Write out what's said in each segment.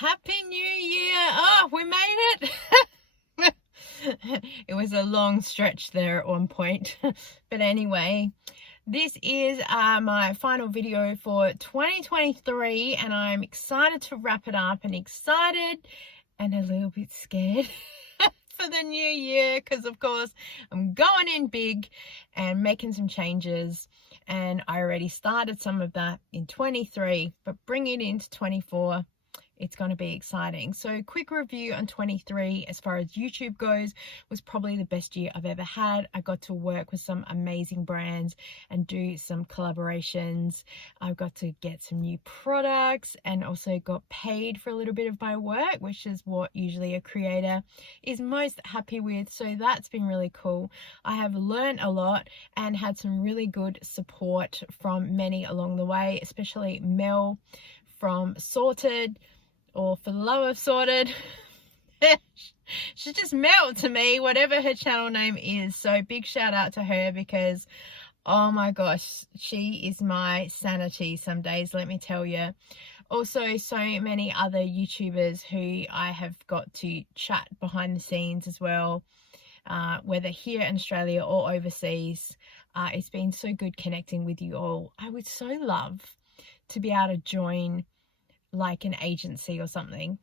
Happy New Year! Oh, we made it! It was a long stretch there at one point. But anyway, this is my final video for 2023, and I'm excited to wrap it up, and excited and a little bit scared for the new year, because of course I'm going in big and making some changes, and I already started some of that in 23, but bring it into 24. It's going to be exciting. So quick review on 23 as far as YouTube goes, was probably the best year I've ever had. I got to work with some amazing brands and do some collaborations. I got to get some new products and also got paid for a little bit of my work, which is what usually a creator is most happy with. So that's been really cool. I have learned a lot and had some really good support from many along the way, especially Mel from Sorted, or For the Love of Sorted. She's just Mel to me, whatever her channel name is. So big shout out to her, because oh my gosh, she is my sanity some days, let me tell you. Also, so many other YouTubers who I have got to chat behind the scenes as well, whether here in Australia or overseas. It's been so good connecting with you all. I would so love to be able to join like an agency or something.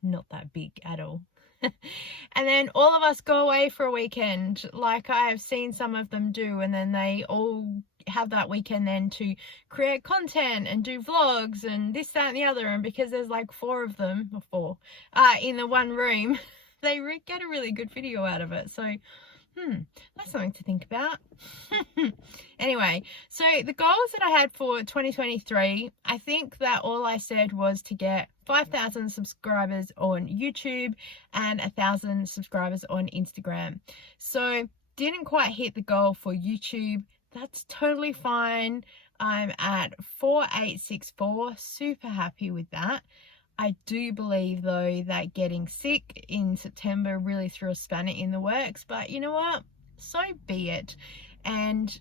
Not that big at all. And then all of us go away for a weekend, like I have seen some of them do, and then they all have that weekend then to create content and do vlogs and this, that and the other. And because there's like four of them, or four, in the one room, they get a really good video out of it. So that's something to think about. Anyway, so the goals that I had for 2023, I think that all I said was to get 5,000 subscribers on YouTube and 1,000 subscribers on Instagram. So didn't quite hit the goal for YouTube. That's totally fine. I'm at 4,864. Super happy with that. I do believe though that getting sick in September really threw a spanner in the works, but you know what? So be it. And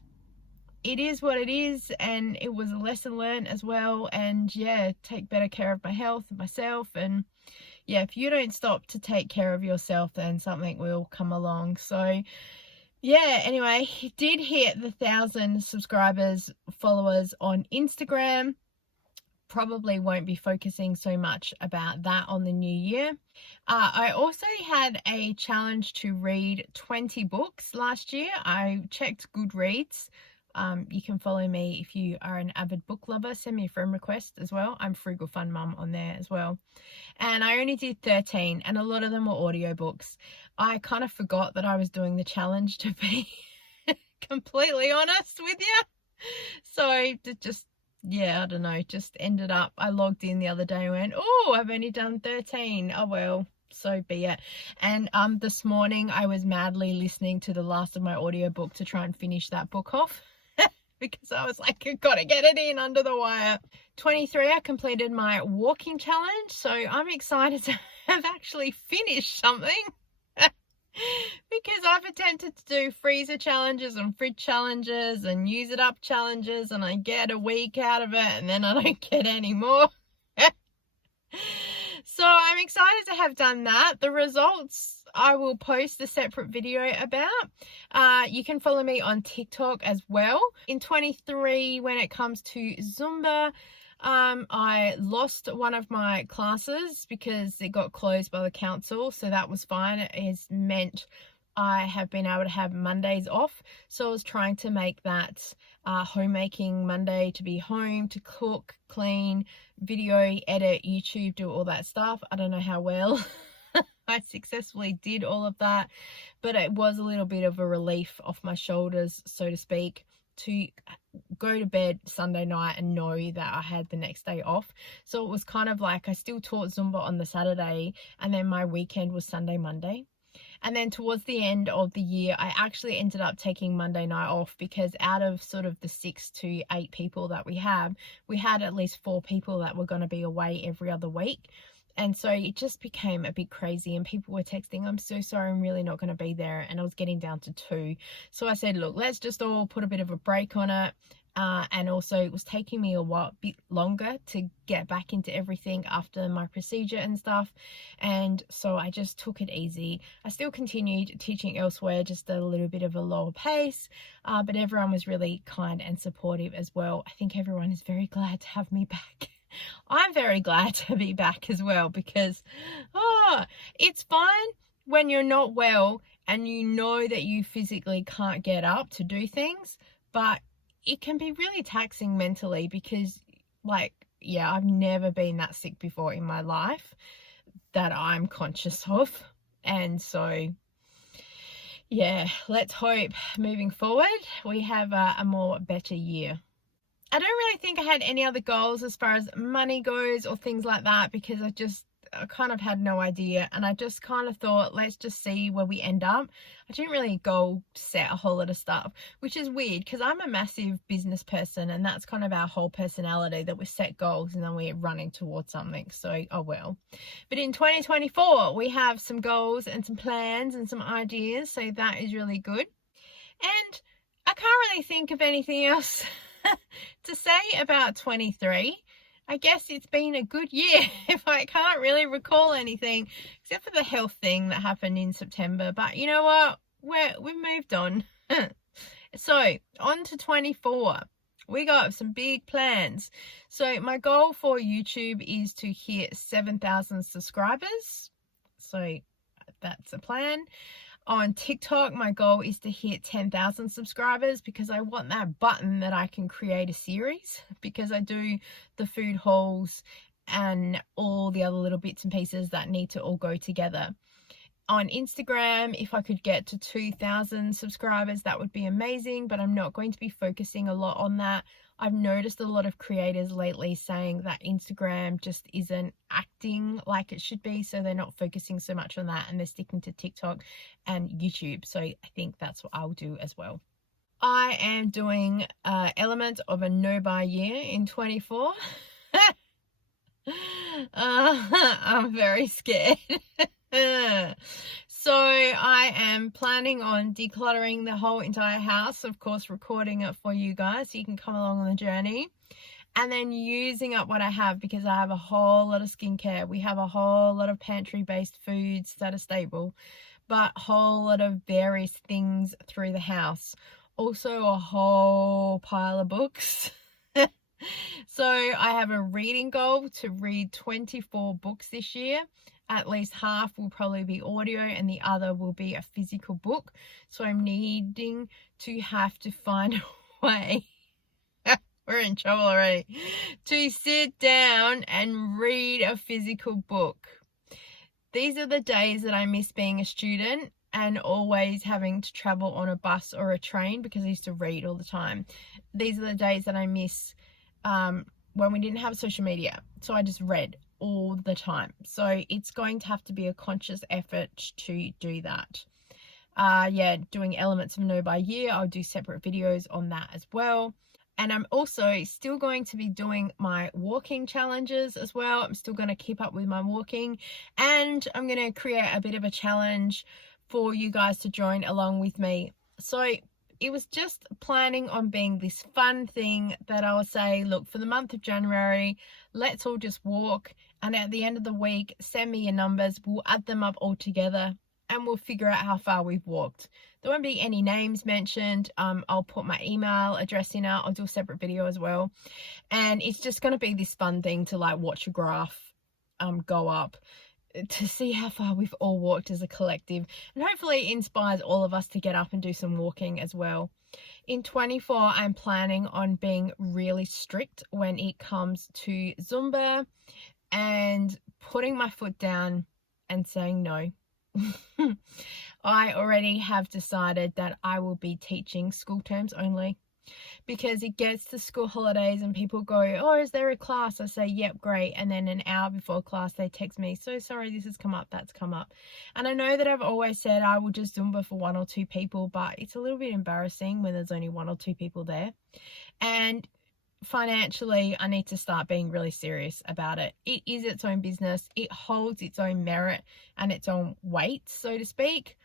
it is what it is, and it was a lesson learned as well. And yeah, take better care of my health and myself. And yeah, if you don't stop to take care of yourself, then something will come along. So yeah, anyway, did hit the 1,000 subscribers, followers on Instagram. Probably won't be focusing so much about that on the new year. I also had a challenge to read 20 books last year. I checked Goodreads. You can follow me if you are an avid book lover. Send me a friend request as well. I'm Frugal Fun Mum on there as well. And I only did 13, and a lot of them were audiobooks. I kind of forgot that I was doing the challenge, to be completely honest with you. So just, yeah, I don't know, just ended up, I logged in the other day and went, oh, I've only done 13. Oh, well, so be it. And this morning I was madly listening to the last of my audiobook to try and finish that book off. Because I was like, I've got to get it in under the wire. 23, I completed my walking challenge. So I'm excited to have actually finished something. Because I've attempted to do freezer challenges and fridge challenges and use it up challenges, and I get a week out of it and then I don't get any more. So I'm excited to have done that. The results I will post a separate video about. You can follow me on TikTok as well. In 23, when it comes to Zumba, I lost one of my classes because it got closed by the council, so that was fine. It has meant I have been able to have Mondays off, so I was trying to make that homemaking Monday, to be home, to cook, clean, video, edit, YouTube, do all that stuff. I don't know how well I successfully did all of that, but it was a little bit of a relief off my shoulders, so to speak, to go to bed Sunday night and know that I had the next day off. So it was kind of like I still taught Zumba on the Saturday, and then my weekend was Sunday, Monday. And then towards the end of the year, I actually ended up taking Monday night off, because out of sort of the 6 to 8 people that we had at least 4 people that were going to be away every other week. And so it just became a bit crazy, and people were texting, I'm so sorry, I'm really not going to be there. And I was getting down to 2. So I said, look, let's just all put a bit of a break on it. And also it was taking me a bit longer to get back into everything after my procedure and stuff, and so I just took it easy. I still continued teaching elsewhere, just at a little bit of a lower pace, but everyone was really kind and supportive as well. I think everyone is very glad to have me back. I'm very glad to be back as well, because it's fine when you're not well and you know that you physically can't get up to do things, but it can be really taxing mentally, because I've never been that sick before in my life that I'm conscious of. And so yeah, let's hope moving forward we have a more better year. I don't really think I had any other goals as far as money goes or things like that, because I kind of had no idea, and I just kind of thought, let's just see where we end up. I didn't really goal set a whole lot of stuff, which is weird because I'm a massive business person, and that's kind of our whole personality, that we set goals and then we're running towards something. So, oh well. But in 2024, we have some goals and some plans and some ideas, so that is really good. And I can't really think of anything else to say about 23. I guess it's been a good year if I can't really recall anything except for the health thing that happened in September. But you know what? We've moved on. So on to 24. We got some big plans. So my goal for YouTube is to hit 7,000 subscribers. So that's a plan. On TikTok, my goal is to hit 10,000 subscribers, because I want that button that I can create a series, because I do the food hauls and all the other little bits and pieces that need to all go together. On Instagram, if I could get to 2,000 subscribers, that would be amazing, but I'm not going to be focusing a lot on that. I've noticed a lot of creators lately saying that Instagram just isn't acting like it should be, so they're not focusing so much on that and they're sticking to TikTok and YouTube. So I think that's what I'll do as well. I am doing elements of a no-buy year in 24. I'm very scared. So I am planning on decluttering the whole entire house, of course recording it for you guys so you can come along on the journey, and then using up what I have, because I have a whole lot of skincare. We have a whole lot of pantry based foods that are stable, but a whole lot of various things through the house. Also a whole pile of books. So I have a reading goal to read 24 books this year. At least half will probably be audio and the other will be a physical book. So I'm needing to find a way, we're in trouble already, to sit down and read a physical book. These are the days that I miss being a student and always having to travel on a bus or a train, because I used to read all the time. These are the days that I miss when we didn't have social media. So I just read all the time. So it's going to have to be a conscious effort to do that. Doing elements of no by year, I'll do separate videos on that as well. And I'm also still going to be doing my walking challenges as well. I'm still going to keep up with my walking, and I'm going to create a bit of a challenge for you guys to join along with me. So it was just planning on being this fun thing that I would say, look, for the month of January, let's all just walk, and at the end of the week, send me your numbers. We'll add them up all together and we'll figure out how far we've walked. There won't be any names mentioned. I'll put my email address in it. I'll do a separate video as well. And it's just going to be this fun thing to like watch a graph go up, to see how far we've all walked as a collective, and hopefully it inspires all of us to get up and do some walking as well. In 24, I'm planning on being really strict when it comes to Zumba and putting my foot down and saying no. I already have decided that I will be teaching school terms only, because it gets to school holidays and people go, oh, is there a class? I say, yep, great. And then an hour before class, they text me, so sorry, this has come up, that's come up. And I know that I've always said I will just Zumba for 1 or 2 people, but it's a little bit embarrassing when there's only 1 or 2 people there. And financially, I need to start being really serious about it. It is its own business. It holds its own merit and its own weight, so to speak.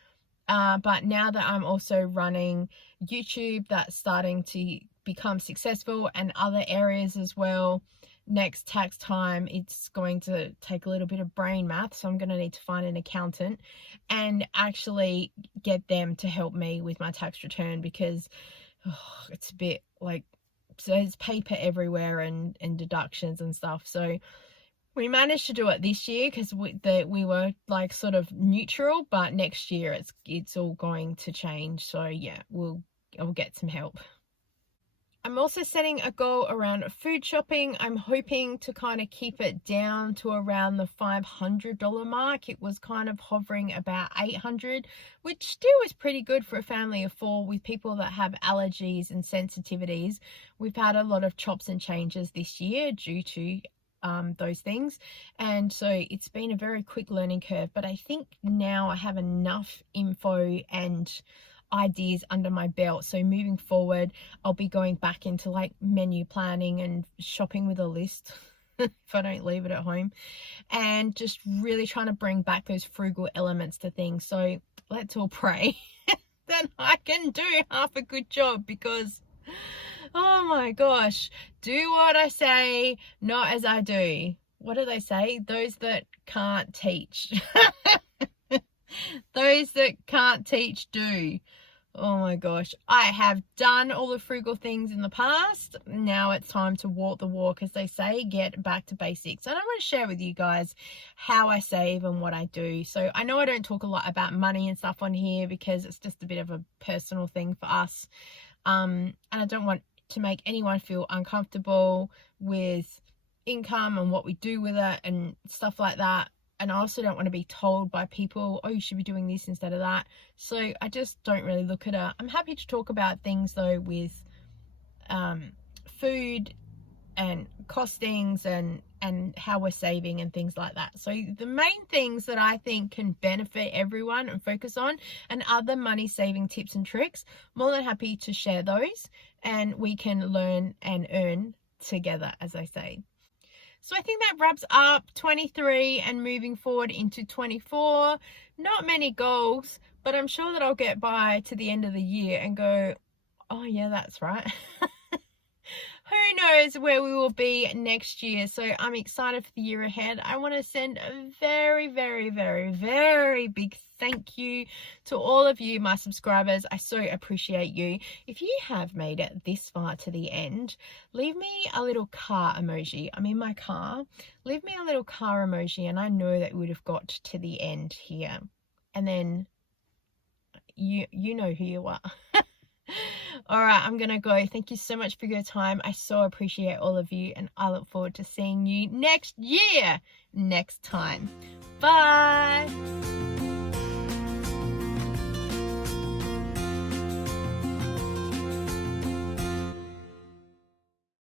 But now that I'm also running YouTube, that's starting to become successful, and other areas as well. Next tax time, it's going to take a little bit of brain math, so I'm going to need to find an accountant and actually get them to help me with my tax return, because it's a bit like, so there's paper everywhere and deductions and stuff. So we managed to do it this year because we were like sort of neutral, but next year it's all going to change. So yeah, I'll get some help. I'm also setting a goal around food shopping. I'm hoping to kind of keep it down to around the $500 mark. It was kind of hovering about $800, which still is pretty good for a family of 4 with people that have allergies and sensitivities. We've had a lot of chops and changes this year due to those things, and so it's been a very quick learning curve, but I think now I have enough info and ideas under my belt, so moving forward I'll be going back into like menu planning and shopping with a list if I don't leave it at home, and just really trying to bring back those frugal elements to things. So let's all pray that I can do half a good job, because oh my gosh, do what I say, not as I do. What do they say? Those that can't teach. Those that can't teach do. Oh my gosh, I have done all the frugal things in the past. Now it's time to walk the walk, as they say, get back to basics. And I want to share with you guys how I save and what I do. So I know I don't talk a lot about money and stuff on here because it's just a bit of a personal thing for us. And I don't want to make anyone feel uncomfortable with income and what we do with it and stuff like that. And I also don't want to be told by people, oh, you should be doing this instead of that. So I just don't really look at it. I'm happy to talk about things though with food and costings and how we're saving and things like that. So the main things that I think can benefit everyone and focus on, and other money saving tips and tricks, more than happy to share those, and we can learn and earn together, as I say. So I think that wraps up 23 and moving forward into 24. Not many goals, but I'm sure that I'll get by to the end of the year and go, oh yeah, that's right. Who knows where we will be next year. So I'm excited for the year ahead. I want to send a very, very, very, very big thank you to all of you, my subscribers. I so appreciate you. If you have made it this far to the end, leave me a little car emoji. I'm in my car. Leave me a little car emoji, and I know that we would have got to the end here. And then you know who you are. All right, I'm gonna go. Thank you so much for your time. I so appreciate all of you, and I look forward to seeing you next year, next time. Bye.